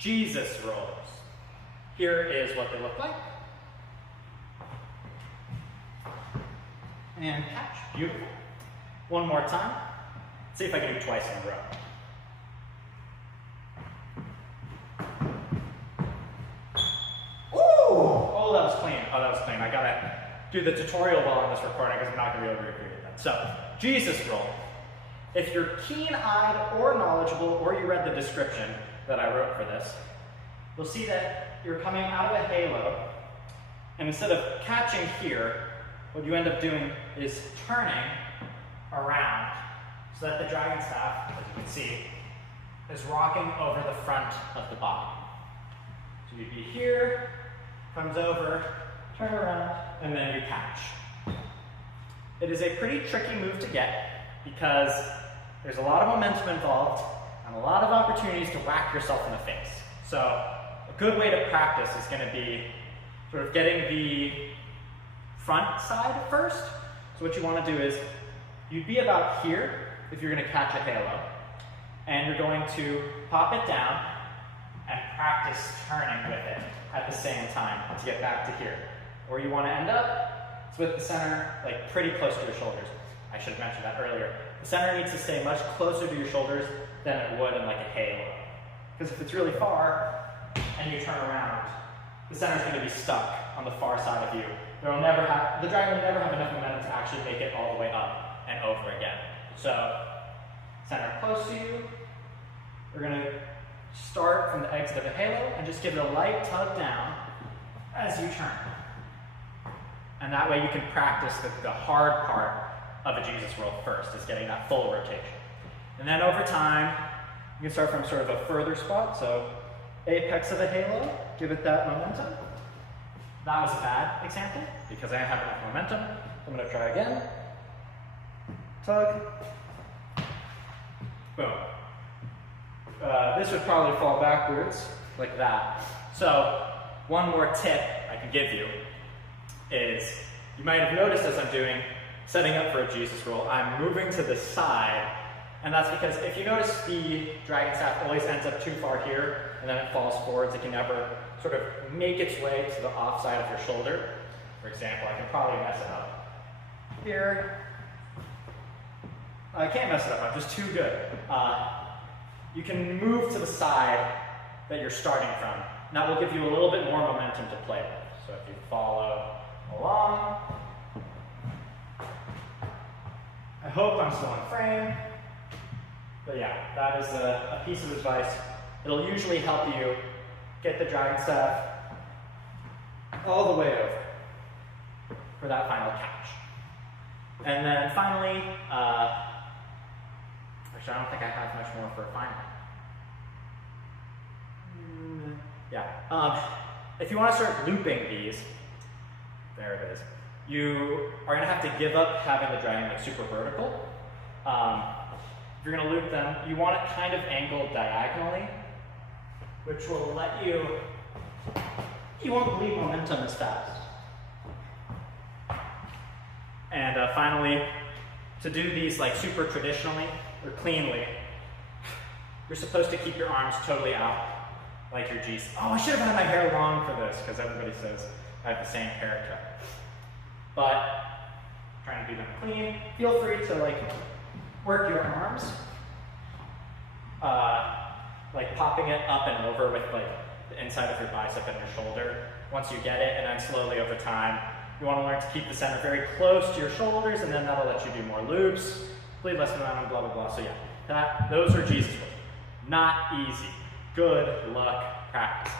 Jesus rolls. Here is what they look like. And catch. Beautiful. One more time. Let's see if I can do twice in a row. Oh, that was clean. Oh, that was clean. I gotta do the tutorial while on this recording because I'm not gonna be able to recreate that. So, Jesus roll. If you're keen-eyed or knowledgeable, or you read the description that I wrote for this, you'll see that you're coming out of a halo, and instead of catching here, what you end up doing is turning around so that the dragon staff, as you can see, is rocking over the front of the body. So you'd be here, comes over, turn around, and then you catch. It is a pretty tricky move to get because there's a lot of momentum involved and a lot of opportunities to whack yourself in the face. So a good way to practice is going to be sort of getting the front side first. So what you want to do is you'd be about here if you're going to catch a halo, and you're going to pop it down and practice turning with it at the same time to get back to here. Where you want to end up is with the center like pretty close to your shoulders. I should have mentioned that earlier. The center needs to stay much closer to your shoulders than it would in like a halo. Because if it's really far and you turn around, the center is going to be stuck on the far side of you. The dragon will never have enough momentum to actually make it all the way up and over again. So, center close to you. We're going to start from the exit of a halo and just give it a light tug down as you turn. And that way you can practice the hard part of a Jesus roll first, is getting that full rotation. And then over time, you can start from sort of a further spot. So apex of a halo, give it that momentum. That was a bad example because I didn't have enough momentum. I'm going to try again. Tug. Boom. This would probably fall backwards like that. So one more tip I can give you is, you might have noticed as I'm setting up for a Jesus roll, I'm moving to the side, and that's because if you notice the dragon staff always ends up too far here and then it falls forwards, it can never sort of make its way to the off side of your shoulder. For example, I can probably mess it up here. I can't mess it up, I'm just too good. You can move to the side that you're starting from. And that will give you a little bit more momentum to play with. So if you follow along, I hope I'm still in frame. But yeah, that is a piece of advice. It'll usually help you get the dragon staff all the way over for that final catch. And then finally, actually I don't think I have much more for final. Yeah, if you want to start looping these, there it is. You are going to have to give up having the dragon like super vertical. If you're going to loop them, you want it kind of angled diagonally, which will let you won't leave momentum as fast. And finally, to do these like super traditionally or cleanly, you're supposed to keep your arms totally out like your G's. Oh, I should have had my hair long for this because everybody says I have the same haircut. But trying to do them clean. Feel free to like work your arms, like popping it up and over with like the inside of your bicep and your shoulder once you get it, and then slowly over time, you want to learn to keep the center very close to your shoulders, and then that'll let you do more loops, bleed less momentum, blah, blah, blah. So yeah, those are Jesus rolls. Not easy. Good luck practice.